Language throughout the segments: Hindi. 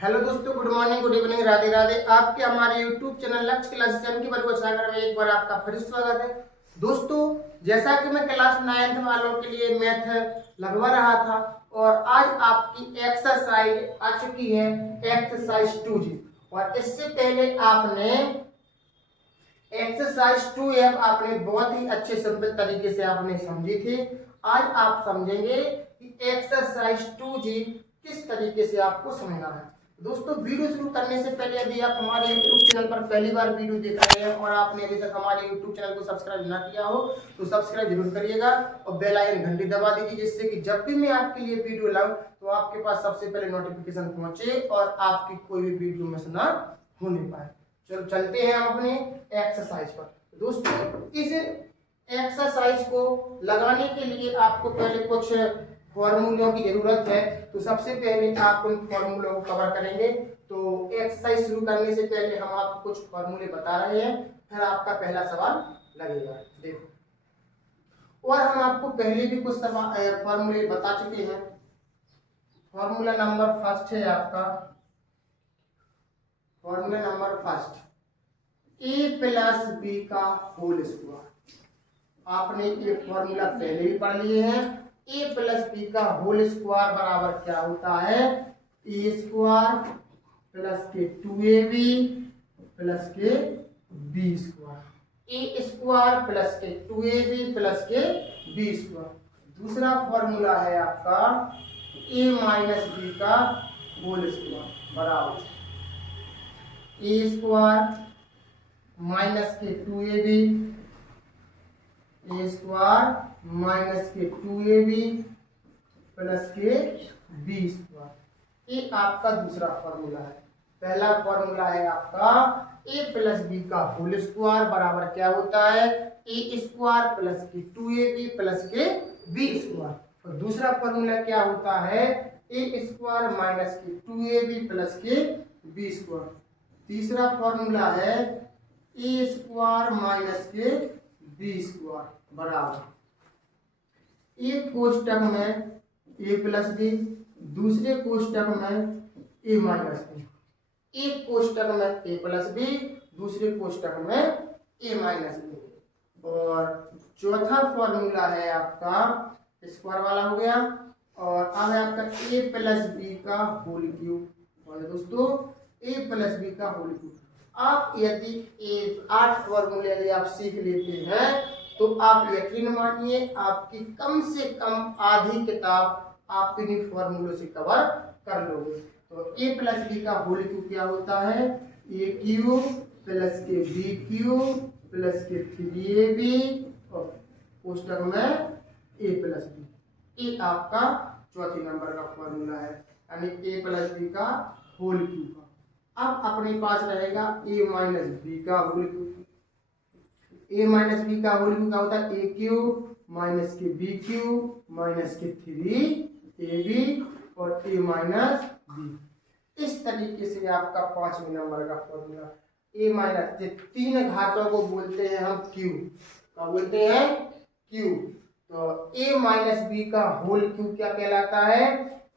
हेलो दोस्तों, good morning, good evening, Radhe Radhe. आपके हमारे यूट्यूब चैनल लक्ष्य क्लास की वर्ग सागर में एक बार आपका फिर स्वागत है। दोस्तों, जैसा कि मैं क्लास 9th वालों के लिए मैथ लगवा रहा था और आज आपकी एक्सरसाइज आ चुकी है एक्सरसाइज 2G। और इससे पहले आपने एक्सरसाइज 2F आपने बहुत ही अच्छे सिंपल तरीके से आपने समझी थी। आज आप समझेंगे कि एक्सरसाइज 2G किस तरीके से आपको समझना है। दोस्तों, वीडियो शुरू करने से पहले यदि आप हमारे YouTube चैनल पर पहली बार वीडियो देख रहे हैं और आपने अभी तक हमारे YouTube चैनल को सब्सक्राइब ना किया हो तो सब्सक्राइब जरूर करिएगा और बेल आइकन घंटी दबा दीजिए, जिससे कि जब भी मैं आपके लिए वीडियो लाऊं तो आपके पास सबसे पहले नोटिफिकेशन पहुंचे और आपकी कोई भी वीडियो मिस ना होने पाए। चलो चलते हैं हम अपने एक्सरसाइज पर। दोस्तों, इस एक्सरसाइज को लगाने के लिए आपको पहले कुछ फॉर्मूलों की जरूरत है, तो सबसे पहले आप उन फॉर्मूलों को कवर करेंगे। तो एक्सरसाइज शुरू करने से पहले हम आपको कुछ फॉर्मूले बता रहे हैं, फिर आपका पहला सवाल लगेगा। देखो, और हम आपको पहले भी कुछ फॉर्मूले बता चुके हैं। फॉर्मूला नंबर फर्स्ट है आपका, formula number first A plus B का होल स्क्वायर। आपने ये फॉर्मूला पहले भी पढ़ लिए हैं। ए प्लस बी का होल स्क्वायर बराबर क्या होता है? ए स्क्वायर प्लस के 2ab प्लस के B square. A square plus के 2ab प्लस के बी स्क्वायर। दूसरा फॉर्मूला है आपका ए माइनस बी का होल स्क्वायर बराबर ए स्क्वायर माइनस के 2ab ए स्क्वायर माइनस के 2ab प्लस के बी स्क्वायर। ये आपका दूसरा फॉर्मूला है। पहला फॉर्मूला है आपका ए प्लस बी का होल स्क्वायर बराबर क्या होता है? ए स्क्वायर प्लस के 2ab प्लस के बी स्क्वायर। और दूसरा फॉर्मूला क्या होता है? ए स्क्वायर माइनस के 2ab प्लस के बी स्क्वायर। तीसरा फॉर्मूला है ए स्क्वायर माइनस के बी स्क्वायर बराबर एक कोष्टक में ए प्लस बी, दूसरे कोष्टक में ए माइनस बी। एक कोष्टक में ए प्लस बी, दूसरे कोष्टक में ए माइनस बी। और चौथा फॉर्मूला है आपका स्क्वायर वाला हो गया। और अब है आपका ए प्लस बी का होल क्यूब। और दोस्तों, ए प्लस बी का होल क्यूब आप यदि 8 फॉर्मूले यदि आप सीख लेते हैं तो आप यकीन मानिए आपकी कम से कम आधी किताब आप इन्हीं फॉर्मूलों से कवर कर लोगे। तो ए प्लस बी का होल क्यूब क्या होता है? ए क्यूब प्लस के बी क्यूब प्लस के 3ab और कोष्टक में ए प्लस बी। ये आपका चौथी नंबर का फॉर्मूला है, यानी ए प्लस बी का होल क्यूब। अब अपने पास रहेगा ए माइनस बी का होल क्यूब। ए माइनस बी का होल क्यूब क्या होता है? ए क्यूब माइनस के बी क्यूब माइनस के 3ab और ए माइनस बी। इस तरीके से आपका 5वें नंबर का फॉर्मूला ए माइनस, तीन घातों को बोलते हैं हम क्यूब। क्या बोलते हैं? क्यूब। तो ए माइनस बी का होल क्यूब क्या कहलाता है?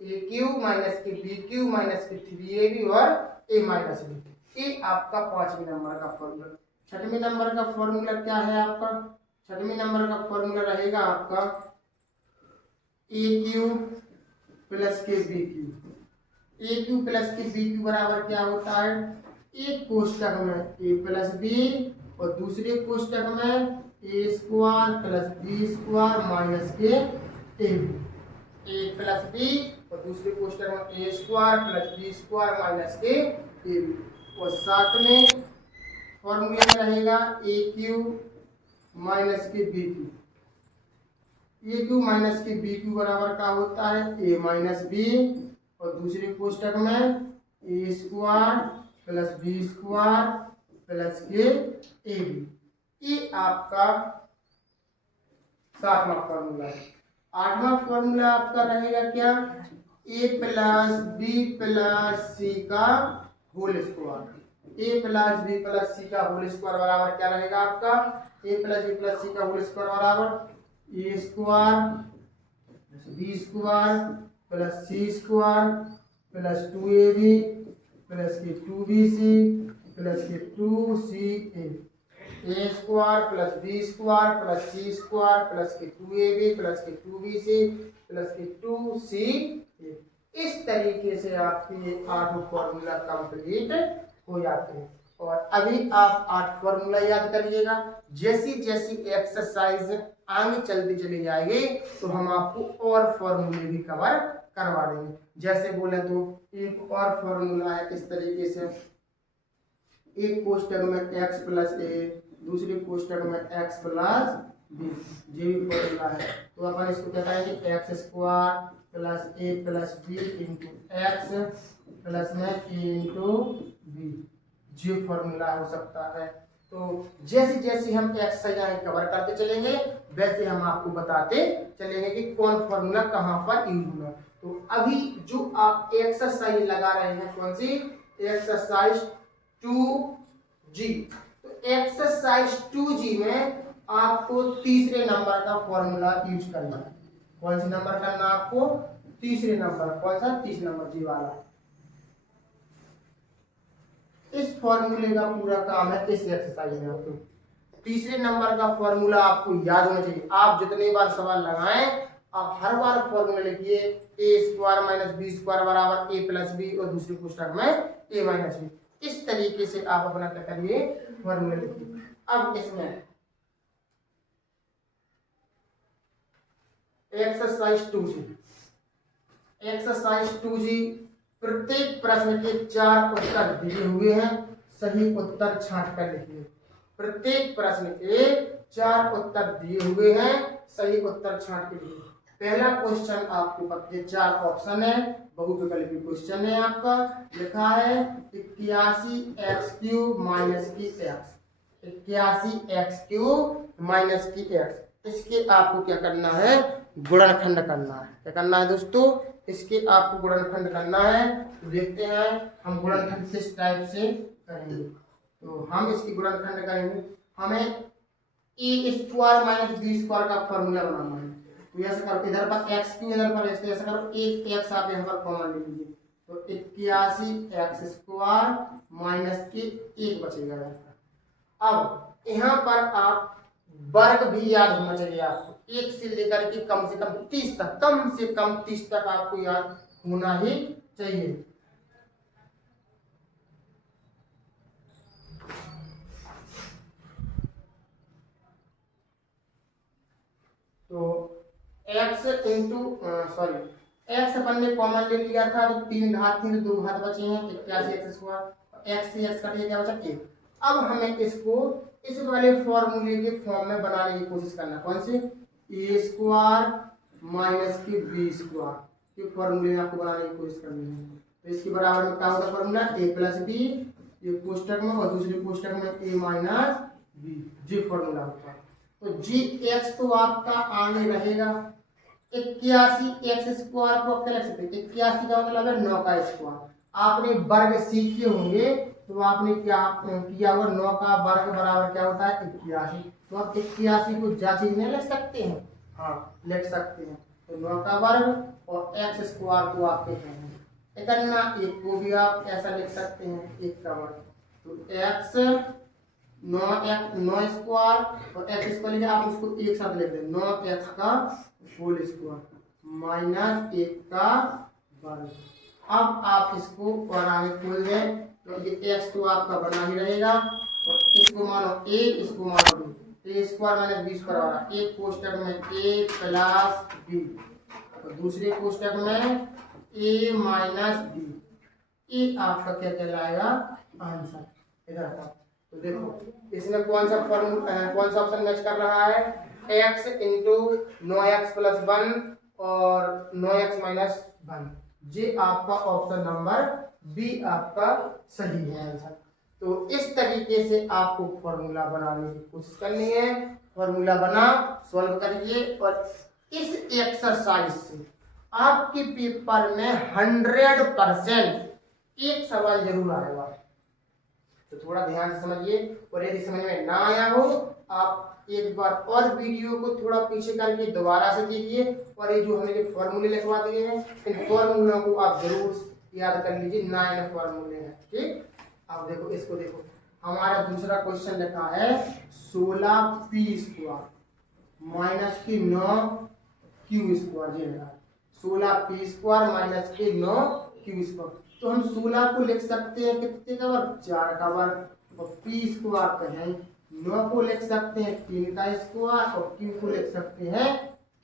ए क्यूब माइनस के बी क्यूब माइनस के 3ab और ए माइनस बी। ये आपका 5वें नंबर का फॉर्मूला। 6वें नंबर का फॉर्मूला क्या है आपका? 6वें नंबर का फॉर्मूला रहेगा आपका ए क्यूब प्लस के b cube. A cube plus के बी क्यूब बराबर क्या होता है? एक कोष्टक में ए प्लस बी और दूसरे कोष्टक में a square plus b square minus के a b. A plus B और दूसरे कोष्टक में a square plus b square minus के ए बी। और साथ में फॉर्मूले में रहेगा ए क्यूब माइनस के b cube. A cube minus के बी क्यूब बराबर क्या होता है? ए माइनस बी और दूसरे कोष्टक में a square plus b square plus के ए बी। ये आपका 7वां फॉर्मूला है। 8वां फॉर्मूला आपका रहेगा क्या? A plus b plus c का whole square. A plus b plus c का होल स्क्वायर बराबर क्या रहेगा आपका? A plus b plus c का होल स्क्वायर बराबर a square b square plus c square plus 2ab plus के 2bc प्लस के 2ca a square plus b square plus c square plus के 2ab प्लस के 2bc प्लस के 2ca। इस तरीके से आपके ये 8 फॉर्मूला कंप्लीट हो जाते हैं। और अभी आप 8 फॉर्मूला याद करिएगा। जैसी जैसी एक्सरसाइज आगे चलती चली जाएगी तो हम आपको और फॉर्मूले भी कवर करवा देंगे। जैसे बोले तो एक और फॉर्मूला है इस तरीके से, एक कोष्टक में x प्लस ए, दूसरे कोष्टक में x प्लस बी, ये भी फॉर्मूला है। तो अपन इसको क्या कहेंगे x square plus a plus b into x plus में ए इंटू बी, ये फॉर्मूला हो सकता है। तो जैसे जैसे हम एक्सरसाइज कवर करते चलेंगे वैसे हम आपको बताते चलेंगे कि कौन फॉर्मूला कहाँ पर यूज होगा। तो अभी जो आप एक्सरसाइज लगा रहे हैं कौन सी, एक्सरसाइज 2G। तो एक्सरसाइज 2G में आपको तीसरे नंबर का फॉर्मूला यूज करना है। कौन सी नंबर करना आपको, तीसरे नंबर। कौन सा, तीसरा नंबर, जी वाला। इस फॉर्मूले का पूरा काम है इस एक्सरसाइज में। आपको तीसरे नंबर का फॉर्मूला आपको याद होना चाहिए। आप जितने बार सवाल लगाएं आप हर बार फॉर्मूला लिखिए ए स्क्वायर माइनस बी स्क्वायर बराबर ए प्लस बी और दूसरे पुस्तक में ए माइनस बी। इस तरीके से आप अपना क्या करिए, फॉर्मूला लिखिए। अब इसमें एक्सरसाइज 2G, एक्सरसाइज 2G प्रत्येक प्रश्न के 4 उत्तर दिए हुए हैं, सही उत्तर छांट कर लिखिए। प्रत्येक प्रश्न के 4 उत्तर दिए हुए हैं, सही उत्तर छांट के लिखिए। पहला क्वेश्चन आपको पता है, 4 ऑप्शन है, बहुविकल्पी क्वेश्चन है। आपका लिखा है 81x³ माइनस की x, 81x³ माइनस की x। इसके आपको क्या करना है, गुणनखंड करना है। क्या करना है दोस्तों, इसके आपको गुणनखंड करना है। तो देखते हैं हम गुणनखंड किस टाइप से करेंगे। तो हम इसकी गुणनखंड करेंगे, हमें ए स्क्वायर माइनस बी स्क्वायर का फॉर्मूला बनाना है। तो ऐसा करो, इधर पर x क्यों, इधर पर x, ऐसा करो एक x आप यहाँ पर कॉमन ले लीजिए। तो 81x² माइनस के 1 बचेगा यहाँ पर। अब यहाँ पर आप वर्ग भी याद होना चाहिए आपको, 1 से लेकर के कम से कम 30 तक, कम से कम 30 तक आपको याद होना ही चाहिए। तो x इंटू x अपन ने कॉमन ले लिया था, तो 3 घात थी तो 2 घात बचे हैं, 81x², x से x कट गया, क्या बचा 1। अब हमें इसको इस वाले फॉर्मूले के फॉर्म में बनाने की कोशिश करना। कौन से, ए स्क्वायर माइनस की बी स्क्वायर के फॉर्मूले में आपको बनाने की कोशिश करनी है। तो इसके बराबर में क्या होगा फॉर्मूला, ए प्लस बी, ये कोष्टक में और दूसरे कोष्टक में ए माइनस बी, जी फॉर्मूला होता है। तो जी एक्स तो आपका आगे रहेगा, 81x² को आप क्या लिख सकते हैं, 81 का मतलब है 9 का स्क्वायर। आपने वर्ग सीखे होंगे तो आपने क्या किया होगा, 9 का वर्ग बराबर क्या होता है 81। तो आप 81 को जांचने लिख सकते हैं, हाँ लिख सकते हैं। तो 9 का वर्ग और x² को आप कहते हैं करना, 1 को भी आप ऐसा लिख सकते हैं 1 का वर्ग। तो x 9 स्क्वायर और x स्क्वायर लेके आप उसको एक साथ लिख दें, 9x का होल स्क्वायर माइनस 1 का वर्ग। अब आप इसको और आगे खोल दें तो ये x तो आपका बना ही रहेगा और इसको मानो a, इसको मानो b, a square minus b square वाला, एक कोष्टक में a प्लस b और दूसरे कोष्टक में a माइनस b। ये आपका क्या कहलाएगा, आंसर। इधर का तो देखो इसमें कौन सा ऑप्शन मैच कर रहा है, x इंटू 9x प्लस 1 और 9x माइनस 1, ये आपका ऑप्शन नंबर बी आपका सही है आंसर। तो इस तरीके से आपको फॉर्मूला बनाने की कोशिश करनी है। फॉर्मूला बना सॉल्व करिए और इस एक्सरसाइज से आपके पेपर में 100% एक सवाल जरूर आएगा। तो थोड़ा ध्यान से समझिए और यदि समझ में ना आया हो आप एक बार और वीडियो को थोड़ा पीछे करके दोबारा से देखिए और ये जो हमने फॉर्मूले लिखवा दिए हैं इन फॉर्मूलों को आप जरूर याद कर लीजिए 9 फॉर्मूले हैं। ठीक, अब देखो इसको देखो, हमारा दूसरा क्वेश्चन लिखा है 16p² माइनस की 9q², ये लगा 16p² माइनस के 9q²। तो हम 16 को लिख सकते हैं कितने का वर्ग, 4 का वर्ग, और p² कहें 9 को लिख सकते हैं 3 का स्क्वायर, और q को लिख सकते हैं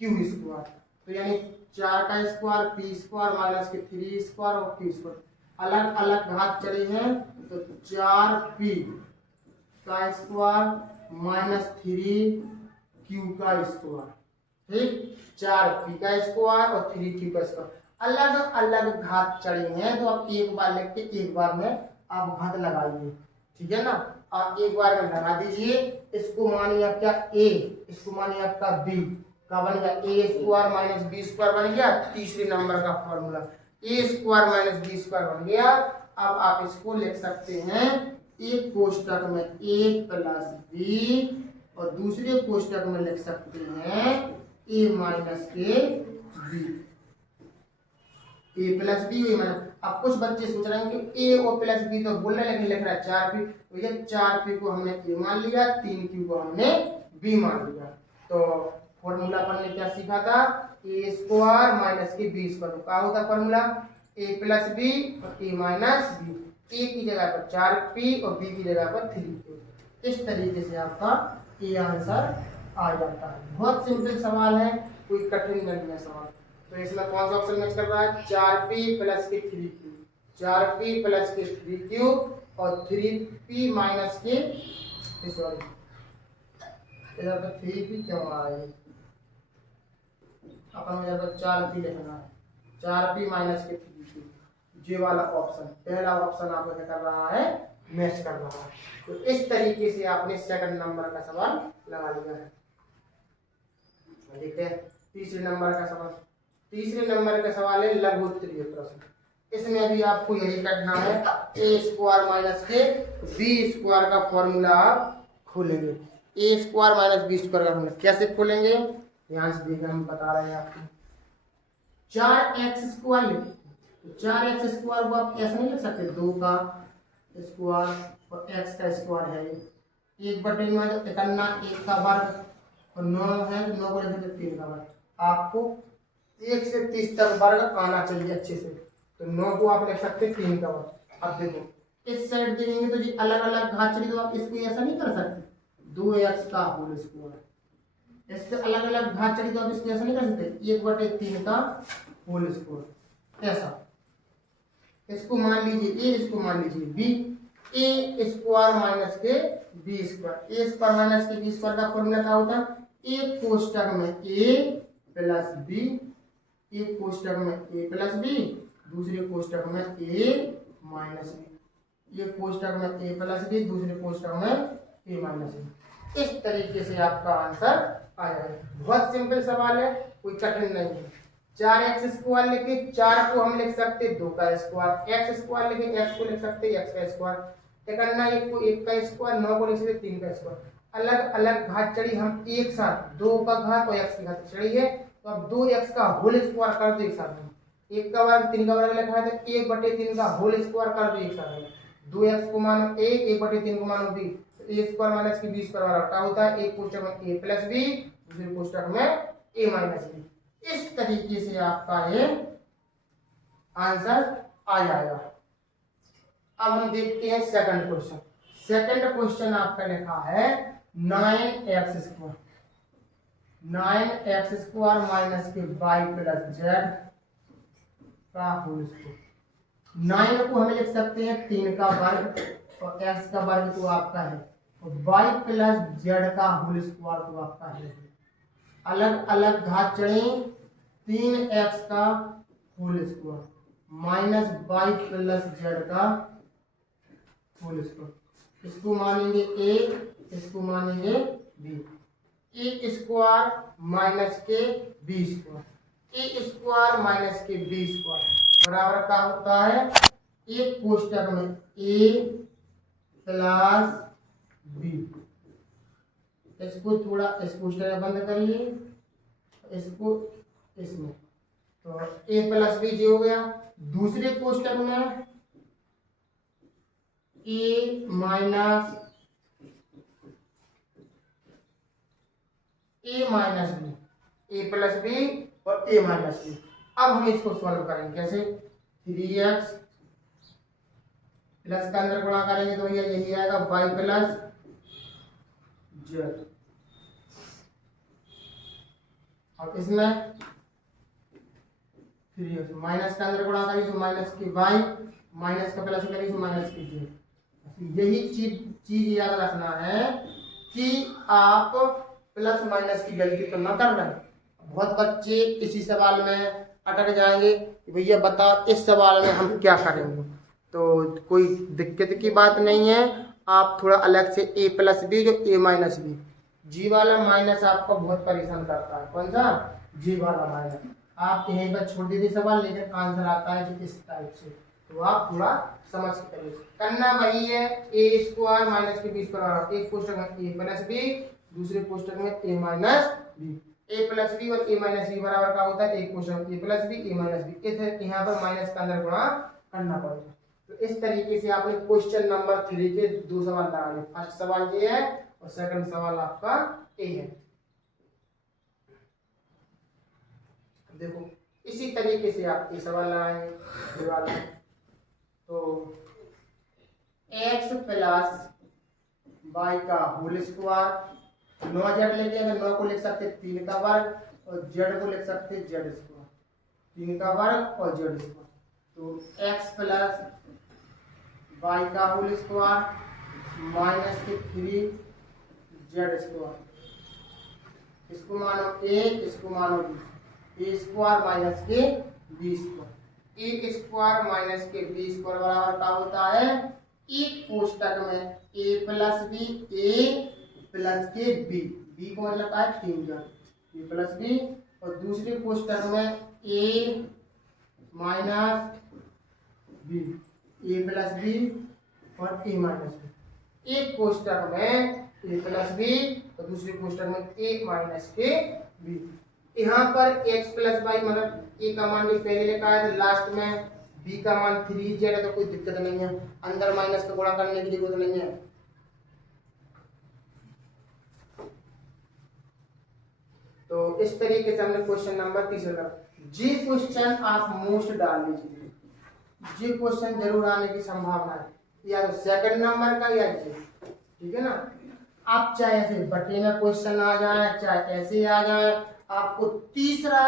q²। तो यानी 4 का स्क्वायर p² माइनस के 3 और q², अलग अलग घात चढ़े हैं तो 4p का स्क्वायर माइनस 3q का स्क्वायर। ठीक, 4p का स्क्वायर और 3q का स्क्वायर, अलग अलग घात चढ़े हैं तो आप एक बार लिख के एक बार में आप घात लगाइए। ठीक है ना, आप एक बार में लगा दीजिए। इसको मानिए आपका a, इसको मानिए आपका b का बन गया a² माइनस b² बन गया तीसरे नंबर का फॉर्मूला, a² माइनस b² बन गया। अब आप इसको लिख सकते हैं एक कोष्टक में a प्लस b और दूसरे कोष्टक में लिख सकते हैं a माइनस के b, a plus B a minus. अब कुछ बच्चे सोच रहे हैं कि a और प्लस b तो बोलने लेकिन लिख रहा है 4p, तो ये 4p को हमने a मान लिया, 3q को हमने b मान लिया। तो फॉर्मूला पर ने क्या सीखा था, a² माइनस के b²। तो क्या होता फॉर्मूला, a प्लस बी और a माइनस b, a की जगह पर 4p और b की जगह पर 3q। इस तरीके से आपका ये आंसर आ जाता है। बहुत सिंपल सवाल है, कोई कठिन नहीं है सवाल। तो इसमें कौन सा ऑप्शन मैच कर रहा है, 4p प्लस के 3q, 4p प्लस के 3q और 3p माइनस के, सॉरी इधर पर 3p क्यों आ रहा है, अपन इधर पर 4p लिखना है, 4p माइनस के 3q, ये वाला ऑप्शन, पहला ऑप्शन आपको क्या कर रहा है, मैच कर रहा है। तो इस तरीके से आपने सेकंड नंबर का सवाल लगा लिया है। देखते हैं तीसरे नंबर का सवाल। तीसरे नंबर का सवाल है लघु उत्तरीय प्रश्न। इसमें भी आपको यही करना है, a² माइनस के b² का फॉर्मूला आप खोलेंगे। a² माइनस b² का फॉर्मूला कैसे खोलेंगे, ध्यान से देखिए, हम बता रहे हैं आपको। 4x² लिखिए, तो 4x² को आप ऐसा नहीं लिख सकते, 2 का स्क्वायर और x का स्क्वायर है, 1/9 इकन्ना 1 का वर्ग और 9 है, 9 को लिखेंगे 3 का वर्ग। आपको 1 से 30 तक वर्ग आना चाहिए अच्छे से, तो 9 को आप लिख सकते 3 का वर्ग। अब देखो इस साइड देंगे तो जी अलग अलग घात चली, तो आप इसको ऐसा नहीं कर सकते 2x का होल स्क्वायर, इससे अलग अलग घात चली तो आप इसको ऐसा नहीं कर सकते 1/3 का होल स्क्वायर, ऐसा। इसको मान लीजिए a, इसको मान लीजिए b, a² माइनस के b², a² माइनस के b² का फॉर्मूला क्या होता है, एक कोष्टक में a प्लस b, एक कोष्टक में a प्लस b, दूसरे कोष्टक में a माइनस b, एक कोष्टक में a प्लस b, दूसरे कोष्टक में a माइनस b। इस तरीके से आपका आंसर आया है। बहुत सिंपल सवाल है, कोई कठिन नहीं है। 4x² लेके 4 को हम लिख सकते 2 का स्क्वायर, x² लेके x को लिख सकते x का स्क्वायर, इकन्ना 1 को 1 का स्क्वायर, 9 को लिख सकते 3 का स्क्वायर। अलग अलग घात चढ़ी, हम एक साथ 2 का घात और x की घात चढ़ी है, तो अब 2x का होल स्क्वायर कर दो एक साथ में, 1 का वर्ग 3 का वर्ग लिखा है तो 1/3 का होल स्क्वायर कर दो एक साथ में, 2x को मानो a, 1/3 को मानो b, a² माइनस की b² क्या होता है, एक कोष्टक में a प्लस b, दूसरे कोष्टक में a माइनस b। इस तरीके से आपका ये आंसर आ जाएगा। अब हम देखते हैं सेकंड क्वेश्चन। सेकंड क्वेश्चन आपका लिखा है 9x² माइनस के y प्लस z का होल स्क्वायर। 9 को हम लिख सकते हैं 3 का वर्ग और x का वर्ग तो आपका है, और y प्लस z का होल स्क्वायर तो आपका है। अलग अलग घात चढ़े, 3x का whole square minus y plus z का होल स्क्वायर, इसको मानेंगे a, इसको मानेंगे b, a² माइनस के b², a² माइनस के b² बराबर क्या होता है, एक कोष्टक में a प्लस b, इसको थोड़ा इस कोष्टक में बंद करिए, इसको इसमें, तो ए प्लस बी जी हो गया। दूसरे कोष्टक में ए माइनस बी, ए प्लस बी और ए माइनस बी। अब हम इसको सॉल्व करेंगे कैसे, 3x प्लस का अंदर गुणा करेंगे तो भैया यही आएगा y प्लस जेड। और इसमें 3x माइनस का अंदर गुणा करेंगे तो माइनस की y, माइनस का प्लस करेंगे तो माइनस की जेड। यही चीज याद रखना है कि आप प्लस माइनस की गलती तो ना कर रहे हैं। बहुत बच्चे इसी सवाल में अटक जाएंगे कि भैया बता इस सवाल में हम क्या करेंगे। तो कोई दिक्कत की बात नहीं है, आप थोड़ा अलग से ए प्लस बी जो ए माइनस बी, जी वाला माइनस आपको बहुत परेशान करता है। कौन सा, जी वाला माइनस। आप यहीं पर छोड़ दीजिए सवाल, लेकिन आंसर आता है जो इस टाइप से, तो आप थोड़ा समझ के करिए। करना वही है, ए स्क्वायर माइनस के बी स्क्वायर, एक कोष्टक में ए प्लस बी, दूसरे कोष्टक में ए माइनस बी। ए प्लस बी और ए माइनस बी बराबर का होता है एक कोष्टक ए plus B A minus B. यहाँ पर माइनस का अंदर गुणा करना पड़ेगा। तो इस तरीके से आपने क्वेश्चन नंबर 3 के 2 सवाल लगाने। फर्स्ट सवाल ये है और सेकंड सवाल आपका ए है। देखो इसी तरीके से आप ये सवाल लगाएंगे। तो x प्लस y का होल स्क्वायर, 9z लेके अगर 9 को लिख सकते 3 का वर्ग और z को लिख सकते z स्क्वायर, 3 का वर्ग और z स्क्वायर। तो x प्लस y का होल स्क्वायर माइनस के 3z स्क्वायर, इसको मानो a, इसको मानो b, a स्क्वायर माइनस के b square. A square minus के बी स्क्वायर बराबर का होता है एक कोष्टक में ए प्लस बी, ए प्लस के बी, बी को मतलब है 3 जन, ए प्लस बी, और दूसरे कोष्टक में ए माइनस बी, ए प्लस बी और ए माइनस बी। एक कोष्टक में ए प्लस बी और दूसरे कोष्टक में ए माइनस के बी। यहाँ पर x प्लस वाई मतलब a का मान भी पहले लिखा है, तो लास्ट में b का मान 3z है, तो कोई दिक्कत नहीं है, अंदर माइनस का गुणा करने की जरूरत नहीं है। तो इस तरीके से हमने क्वेश्चन नंबर 3 लगा। जी क्वेश्चन आप मोस्ट डाल लीजिए, जी क्वेश्चन जरूर आने की संभावना है, या तो सेकंड नंबर का या जी, ठीक है ना। आप चाहे ऐसे बटे में क्वेश्चन आ जाए, चाहे ऐसे आ जाए, आपको तीसरा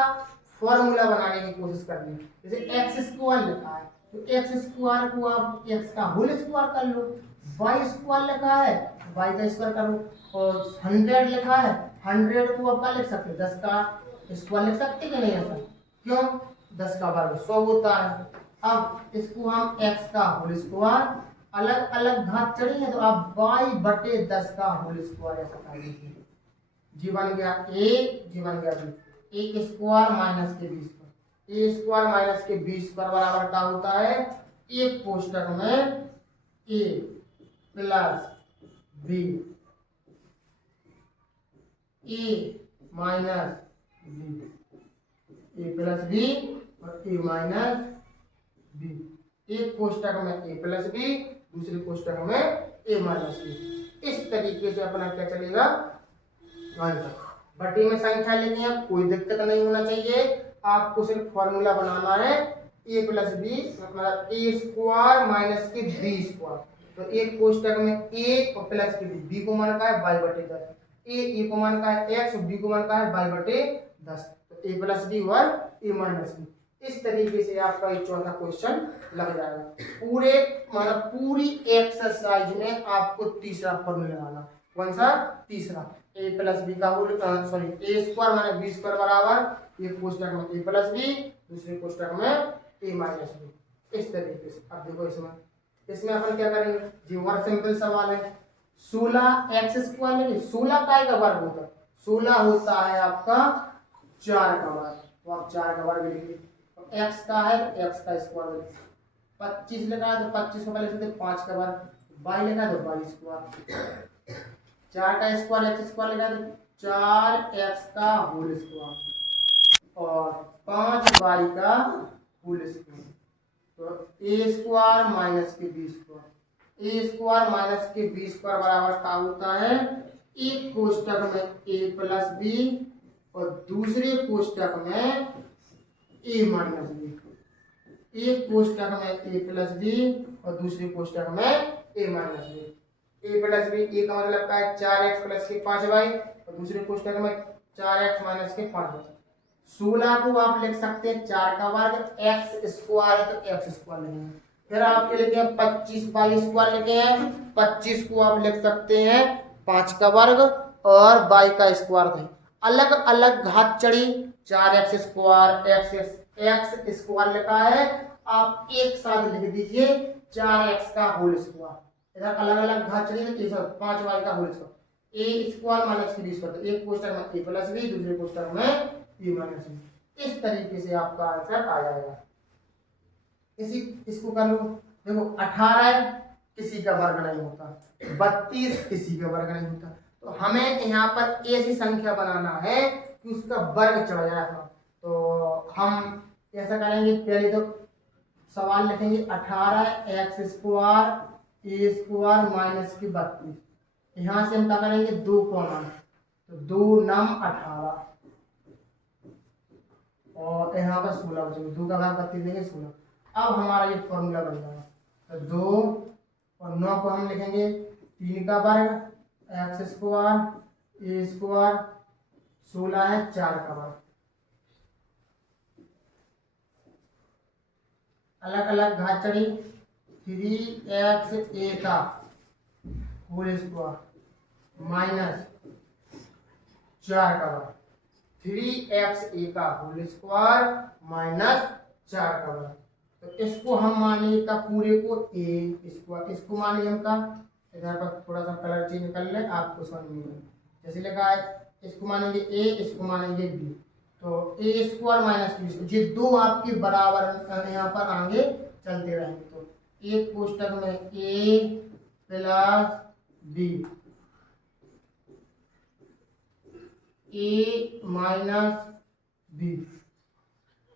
फॉर्मूला बनाने की कोशिश करनी है। जैसे एक्स स्क्वायर लिखा है तो एक्स स्क्वायर को आप एक्स का होल स्क्वायर कर लो, वाई स्क्वायर लिखा है वाई का स्क्वायर करो, और 100 लिखा है 100 को आप क्या लिख सकते, 10 का स्क्वायर लिख सकते कि नहीं ऐसा, क्यों, 10 का वर्ग 100 होता है। अब इसको हम एक्स का होल स्क्वायर, अलग अलग घात चढ़ी है तो आप y बटे 10 का होल स्क्वायर ऐसा कर लीजिए। जी बन गया a, जी बन गया b, ए स्क्वायर माइनस के B square, A square minus के बी स्क्वायर बराबर का होता है एक कोष्टक में a plus B, A minus B, A plus B और ए माइनस बी। एक कोष्टक में ए प्लस बी, दूसरे कोष्टक में ए माइनस बी। इस तरीके से अपना क्या चलेगा, बटे में संख्या लेनी है, कोई दिक्कत नहीं होना चाहिए, आपको सिर्फ फॉर्मूला बनाना है ए प्लस बी मतलब ए स्क्वायर माइनस के बी स्क्वायर। तो एक कोष्टक में ए और प्लस के बी को मान का है y बटे 10, ए को मान का है x और बी को मान का है y बटे 10, तो ए प्लस बी और ए माइनस बी। इस तरीके से आपका ये चौथा क्वेश्चन लग जाएगा। पूरे मतलब पूरी एक्सरसाइज में आपको तीसरा फॉर्मूला लगाना, कौन सा, तीसरा, ए प्लस बी का होल सॉरी ए स्क्वायर माइनस बी स्क्वायर बराबर एक कोष्टक में ए प्लस बी, दूसरे कोष्टक में ए माइनस बी। इस तरीके से अब देखो इसमें अपन क्या करेंगे, जी वर्ग सिंपल सवाल है, 16 एक्स स्क्वायर लेंगे, 16 काय का वर्ग होता है, 16 होता है आपका 4 का वर्ग, तो आप 4 का वर्ग लिखिए, एक्स का है तो एक्स का स्क्वायर, 25 लिखा है तो 25 को पहले से 5 का वर्ग, वाई लिखा है तो वाई स्क्वायर, 4 का स्क्वायर एक्स स्क्वायर लिखा है तो 4 एक्स का होल स्क्वायर, और 5y का होल स्क्वायर। तो ए स्क्वायर माइनस के B square, A square minus के बी स्क्वायर बराबर क्या होता है, एक कोष्टक में ए प्लस बी और दूसरे कोष्टक में ए माइनस बी। एक कोष्टक में ए प्लस बी और दूसरे कोष्टक में ए माइनस बी। ए प्लस बी, ए का मतलब क्या है 4x प्लस के 5y और दूसरे कोष्टक में 4x माइनस के 5y। 16 को आप लिख सकते हैं 4 का वर्ग, x स्क्वायर है तो x स्क्वायर लिखेंगे। फिर आपके लिखे हैं 25y स्क्वायर लिखे हैं, 25 को आप लिख सकते हैं 5 का वर्ग और y का स्क्वायर है। अलग अलग घात चढ़ी 4x स्क्वायर, x स्क्वायर लिखा है, आप एक साथ लिख दीजिए 4x का होल स्क्वायर। इधर अलग अलग घात चढ़ी तो 5y का whole square, A square minus B square. तो एक कोष्टक में ए प्लस बी, दूसरे कोष्टक में ए माइनस बी। इस तरीके से आपका आंसर आ जाएगा। इसको कर लो। देखो 18 किसी का वर्ग नहीं होता, 32 किसी का वर्ग नहीं होता, तो हमें यहाँ पर ऐसी संख्या बनाना है कि उसका वर्ग चढ़ जाए। तो हम ऐसा करेंगे, पहले तो सवाल लिखेंगे 18x square A square minus की 32। यहाँ से हम क्या करेंगे 2 कॉमन, तो 2 नम 18 और यहाँ पर 16 बचेंगे, 2 का भाग 32 देंगे 16। अब हमारा ये फॉर्मूला बन जाएगा। तो 2 और 9 को हम लिखेंगे 3 का वर्ग x स्क्वायर ए स्क्वायर, 16 है 4 का वर्ग। अलग अलग घात चढ़ी 3x ए का होल स्क्वायर माइनस 4 का वर्ग, 3x ए का होल स्क्वायर माइनस 4 का वर्ग। तो इसको हम मान लेंगे का पूरे को ए स्क्वायर, इसको मान लेंगे हम का, इधर पर थोड़ा सा कलर चेंज कर ले आपको समझ में आएगा। जैसे लिखा है इसको मानेंगे ए, इसको मानेंगे बी, तो ए स्क्वायर माइनस बी, ये दो आपके बराबर यहाँ पर आगे चलते रहेंगे। तो एक कोष्टक में ए plus B, A minus B,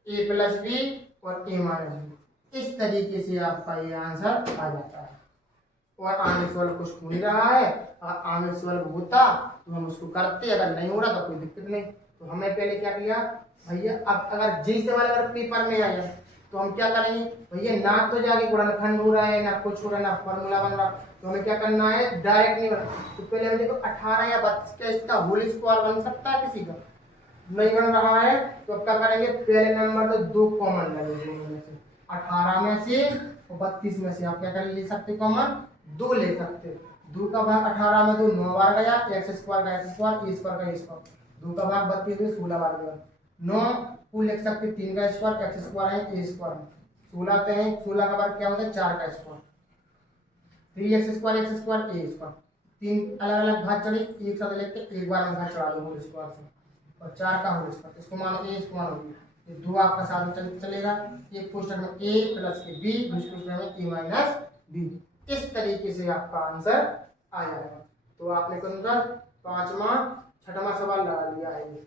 A plus B और ए माइनस बी। इस तरीके से आपका ये आंसर आ जाता है। और आने से वाला कुछ हो नहीं रहा है, और आने से वाला होता तो हम उसको करते, अगर नहीं हो रहा तो कोई दिक्कत नहीं। तो हमने पहले क्या किया भैया, अब अगर जी सवाल अगर पेपर में आया तो हम क्या करेंगे भैया, ना तो जाके गुणनखंड हो रहा है, ना कुछ हो रहा है, ना फॉर्मूला बन रहा, तो हमें क्या करना है डायरेक्ट नहीं बना। तो पहले हम देखो 18 या 32 का इसका होल स्क्वायर बन सकता है, किसी का नहीं बन रहा है, तो अब क्या करेंगे पहले नंबर तो 2 कॉमन लगेंगे, 18 में से और 32 में से आप क्या कर ले सकते कॉमन, 2 ले सकते। 2 का भाग 18 में 2 9 बार गया, x स्क्वायर का x स्क्वायर, ए स्क्वायर का ए स्क्वायर, 2 का भाग 32 में 16 बार गया। 9 को लिख सकते 3 का स्क्वायर, x स्क्वायर है ए स्क्वायर, 16 पे है 16 का वर्ग क्या होता है 4 का square, 3x square A square, 3 अलग अलग भाग चढ़े एक साथ लेके एक बार में भाग चढ़ा दो होल स्क्वायर से, और 4 का होल स्क्वायर, इसको मानो ए, इसको मानो बी, ये 2 आपका साथ में चलेगा। एक कोष्टक में a प्लस के b, दूसरे कोष्टक में a माइनस b। इस तरीके से आपका आंसर आ जाएगा। तो आपने कौन सा 6वां सवाल लगा लिया है, ये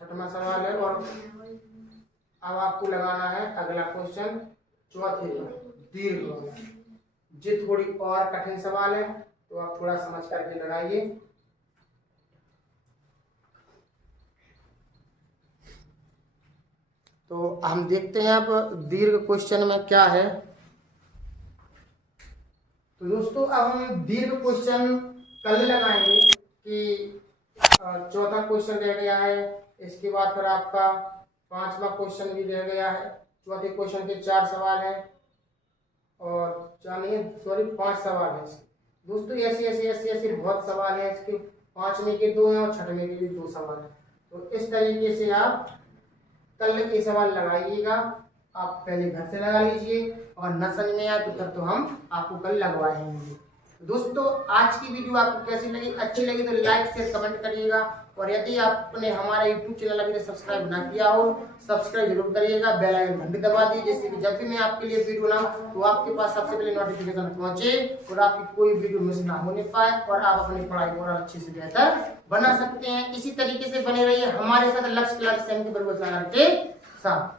6वां सवाल है। और अब आपको लगाना है अगला क्वेश्चन, चौथे का दीर्घ वाला। ये थोड़ी और कठिन सवाल है, तो आप थोड़ा समझ करके लगाइए। तो हम देखते हैं अब दीर्घ क्वेश्चन में क्या है। तो दोस्तों अब हम दीर्घ क्वेश्चन कल लगाएंगे कि चौथा क्वेश्चन रह गया है, इसके बाद फिर आपका 5वां क्वेश्चन भी रह गया है। चौथे क्वेश्चन के 4 सवाल है और 5 सवाल है दोस्तों। ऐसे बहुत सवाल है, इसके 5वें के 2 हैं और 6वें के भी 2 सवाल है। तो इस तरीके से आप कल के सवाल लगाइएगा, आप पहले घर से लगा लीजिए और न समझ में आए तो फिर तो हम आपको कल लगवाएंगे। दोस्तों आज की वीडियो आपको कैसी लगी, अच्छी लगी तो लाइक शेयर कमेंट करिएगा और यदि आपने हमारा यूट्यूब चैनल अभी तक सब्सक्राइब ना किया हो, सब्सक्राइब जरूर करिएगा, बेल आइकन घंटी दबा दीजिए, जिससे कि जब भी मैं आपके लिए वीडियो बनाऊं तो आपके पास सबसे पहले नोटिफिकेशन पहुंचे और आपकी कोई वीडियो मिस ना होने पाए और आप अपनी पढ़ाई को और अच्छे से बेहतर बना सकते हैं। इसी तरीके से बने रहिए हमारे साथ लक्ष्य क्लास के साथ।